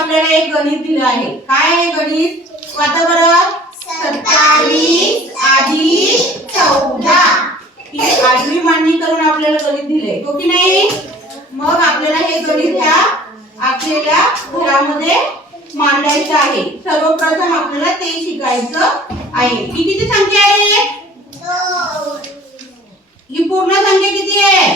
आपल्याला एक गणित दिलं आहे. काय आहे गणित? आता बरं सत्तावीस अधिक चौदा. ही आठवी मांडणी करून आपल्याला गणित दिले हो की नाही? मग आपल्याला हे गणित ह्या आपल्याला घरामध्ये मांडायचं आहे. सर्वप्रथम आपल्याला ते शिकायचं आहे. ही किती संख्या आहे? ही पूर्ण संख्या किती आहे?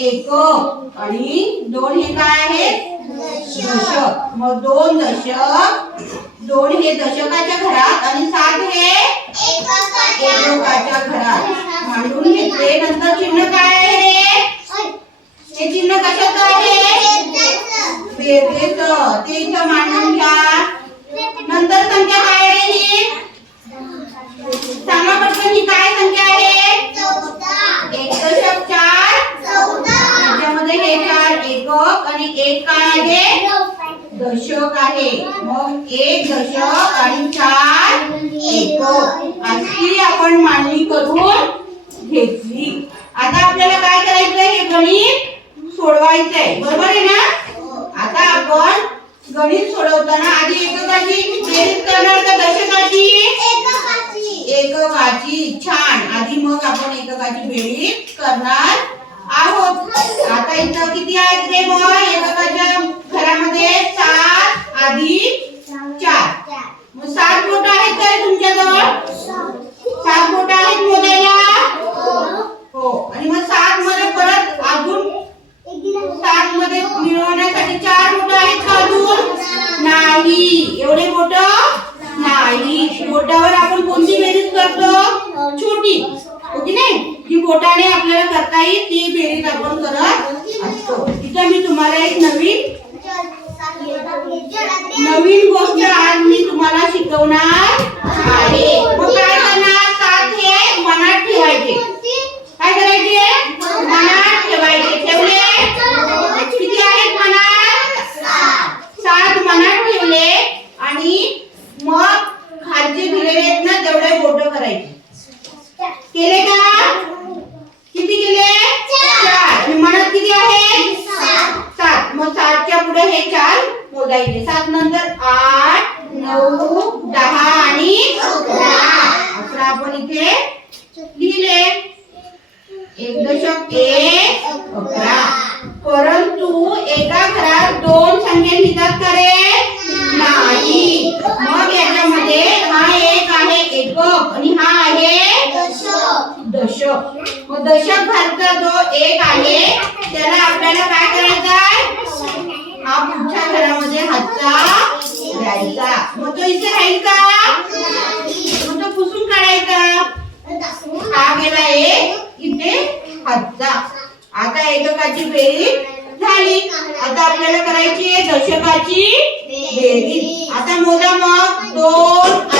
एकक आणि दोन हे काय आहे? दशक. मग दोन दशक. दोन हे दशकाच्या घरात आणि सात हे एककाच्या घरात. मांडून घेतले. नंतर चिन्ह काय आहे हे चिन्ह कशाचं आहे बेरजेचं ते इथं मांडून घ्या नंतर संख्या काय आहे ही सांगा पटकन ही काय संख्या आहे एक दशक चार त्याच्यामध्ये हे चार एकक आणि एक काय आहे? दशक आहे. मग एक दशक आणि चार एकक अशी आपण मांडणी करून घेतली. आता आपल्याला काय करायचंय? हे गणित सोडवायचंय. बरोबर आहे ना? आता आपण गणित सोडवताना आधी एककाची बेरीज करणार का दशकाची? एककाची. छान. आधी मग आपण एककाची बेरीज करणार आहोत. आता इथं किती आहेत रे मग नाही. नाही बोटावर आपण कोणती बेरीज करतो? छोटी. हो ओके नाही? जी बोटाने आपल्याला करता येईल ती बेरीज आपण करत असतो. तिथं मी तुम्हाला एक नवीन नवीन गोष्ट आज मी तुम्हाला शिकवणार आहे मग काय करणार सात हे मनात ठेवायचे काय करायचे मनात ठेवायचे ठेवले किती आहेत मनात सात मनात ठेवले आणि मग खालचे दिलेले आहेत ना तेवढे बोट करायचे केले का किती केले चार आणि मनात किती आहे सात मग सातच्या पुढे हे चार मोजायचे सात नंतर आठ नऊ दहा आणि अकरा अकरा आपण इथे लिहिले एक दशक एक अकरा. परंतु एका घरात दोन संख्या निघत करे नाही. मग याच्यामध्ये हा एक आहे एकक आणि हा आहे दशक. मग दशक घरचा जो एक आहे त्याला आपल्याला काय करायचा आहे? हा पुढच्या घरामध्ये हातचा द्यायचा. मग तो इथे राहील का? मग तो पुसून काढायचा. हा गेला एक हातचा आता एककाची बेरीज झाली. आता आपल्याला करायची आहे दशकाची बेरीज आता मोजा मग. दोन